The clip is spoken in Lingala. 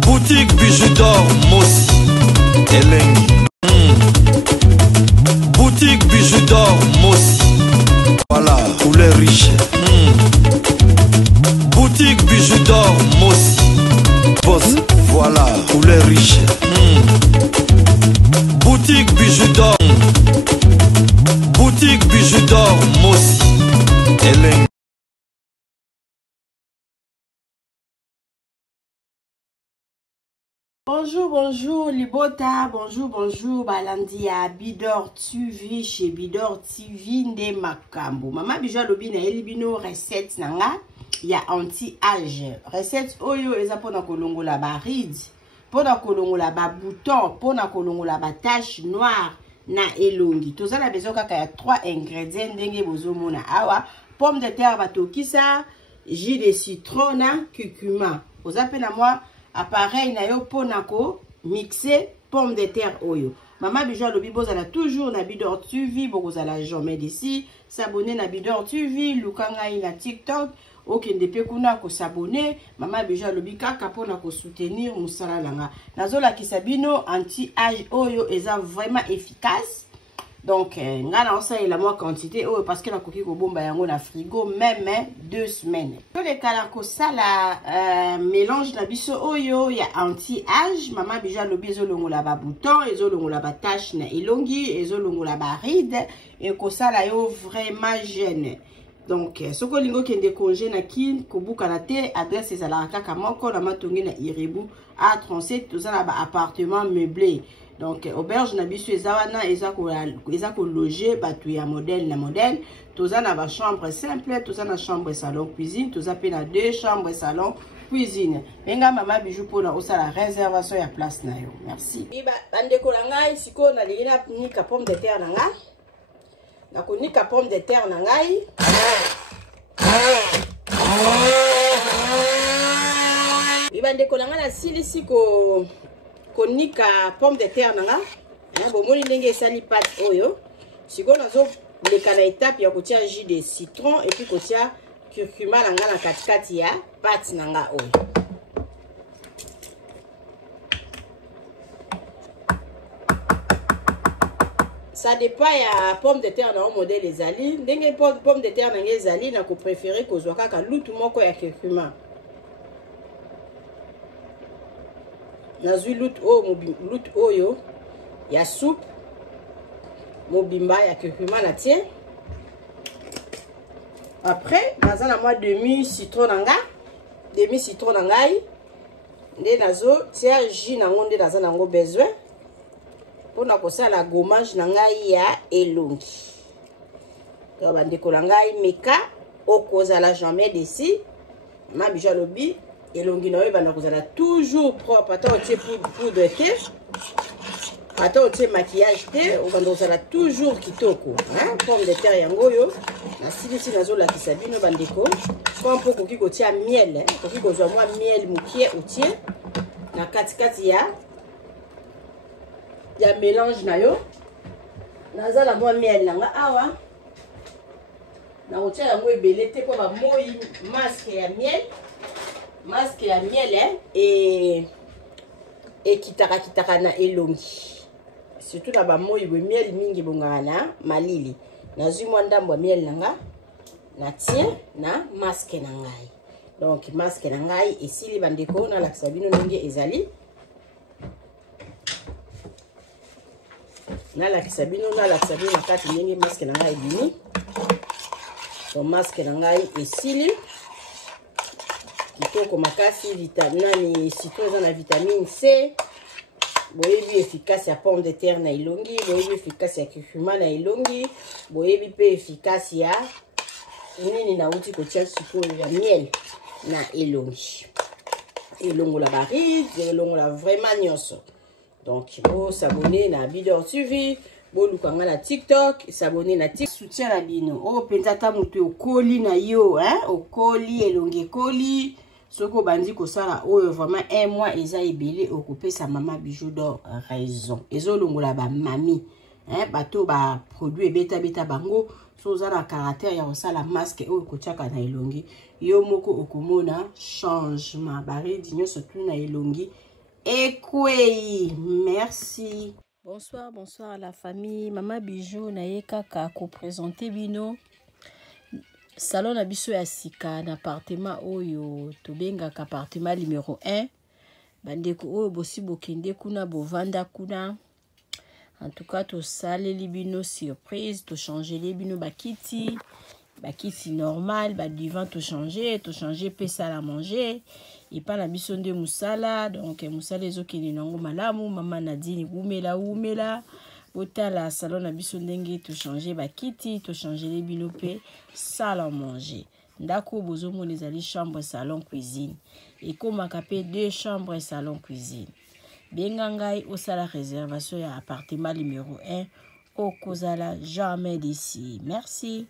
Boutique bijoux d'or Mossi Elengi. Boutique bijoux d'or Mossi. Voilà, couleur riche. Boutique bijoux d'or Mossi. Boss, voilà, couleur riche. Boutique bijoux d'or. Boutique bijoux d'or Mossi Elengi. Bonjour, Libota, bonjour, Balandi à Bidor TV, chez Bidor TV, Nde Makambo. Maman Bijou Lobi na elibino recette nanga, ya anti-âge. Recette oyo eza pona kolongola ba rides, pona kolongola ba bouton, pona kolongola ba tache noire na elongi. Tozala besoin kaka ya 3 ingrédients ndenge bozomona awa, pomme de terre batokisa, jus de citron na curcuma. Ozape na moi appareil na yo pona ko mixer pomme de terre oyo. Maman Bijou Lobi bozala toujours na Bidor TV, bozala jamais d'ici. S'abonner na Bidor TV, lukanga na TikTok, okende pe kuna ko s'abonner. Maman Bijou Lobi kaka pona ko soutenir musala langa. Nazola kisabino anti-âge oyo eza vraiment efficace. Donc, ngana osa la moi quantité oh, parce que la coquille ko bomba yango na frigo même 2 semaines. Tous les kalako ça la mélange na biso oyo ya anti-âge. Maman Bijou Lobi ezolongo la ba bouton, ezolongo la ba tache na elongi, ezolongo la ba ride et ko ça la yo vraiment jeune. Donc, soko lingo kende congé na kin ko buka na te adresse ezala kaka moko na matongi na Irebu A37 tout ça la ba appartement meublé. Donc, auberge na biso ezawana eza ko loger batu ya modèle na modèle. Toza na ba chambre simple, toza na chambre salon cuisine, toza pe na 2 chambres salon cuisine. Benga Maman Bijou pona osala réservation ya place na yo. Merci. Iba bandeko la ngai siko na lingina nika pomme de terre na nga. Na ko nika pomme de terre na ngai. Iba ndeko la nga na sili siko konika pomme de terre nanga bomoni ndenge esali pâte oyo siko nazo leka na étape ya kotia jus de citron et puis kotia curcuma nanga na katikati ya pâte nanga oyo. Ça dépend ya pomme de terre na modèle ezali ndenge pomme de terre nanga ezali na ko préférer kozwa kaka lutu moko ya curcuma. Nazui lout oyo ya soupe mobimba ya curcuma na tie. Après naza na moi demi citron nanga ngai nde nazo tia jus nango nde naza nango besoin pona kosala gommage na ngai ya elongi. To bandeko na ngai meka okozala jamais d'ici. Maman Bijou Lobi elongi na yo banda kozala toujours propre. Ata otie poudre te, ata otie maquillage te, obanda kozala toujours kitoko. Pomme de terre yango yo na silisi nazolakisa bino bandeko. Kwa mpo koki kotia miel, koki kozwa mwa miel mukie otie na katikati ya mélange na yo. Nazala mwa miel nanga awa na kotia yango ebele te po ba moi masque ya miel et kitaka na elongi. Surtout na ba moi bo miel mingi bongana na malili. Nazui mwa ndambo miel nanga na tie na masque na ngai. Donc masque na ngai esili bandeko na lakisa bino ndenge ezali. Na lakisa bino na kati ndenge masque na ngai bini. So masque na ngai esili. Kitoko makasi vitamine citron za na vitamine C. Boyebi efficace ya pomme de terre na elongi, boyebi efficace ya curcuma na elongi, boyebi pe efficace ya nini na uti kotia sikoyo ya miel na elongi. Elongola baride, elongola vraiment nyonso. Donc bo s'abonner na Bidor TV, bo lukanga na TikTok, s'abonner na TikTok. Soutien na bino. O penza ta mutu okoli na yo, okoli elongi ekoli. Soko bandi ko sala oyo vraiment un mois eza ebele okopesa Maman Bijou d'or raison. Ezo longola ba mami, bato ba produit beta bango so za na caractère ya osala masque oyo kotiaka na elongi yo moko okomona changement baridi nyonso tu na elongi ekwei. Merci. Bonsoir, bonsoir la famille. Mama Bijou na ye kaka ko présenter bino salon na biso ya sika na appartement oyo tobengaka appartement numéro 1. Bandeko oyo bosi bokende kuna bovanda kuna. En tout cas, to salé libino surprise, to changer libino bakiti normal, ba divan to changer pe sala à manger. Et pas la biso de musala, donc musala ezokende nango malamu, mama Nadine umela. Botala salon na biso ndenge to changer bakiti, to changer libino pe sala à manger. Ndako bozomo ezali chambre salon cuisine. Et comme pe 2 chambres salon cuisine. Bengangai au sala réservation à appartement numéro 1 au Kozala jamais d'ici. Merci.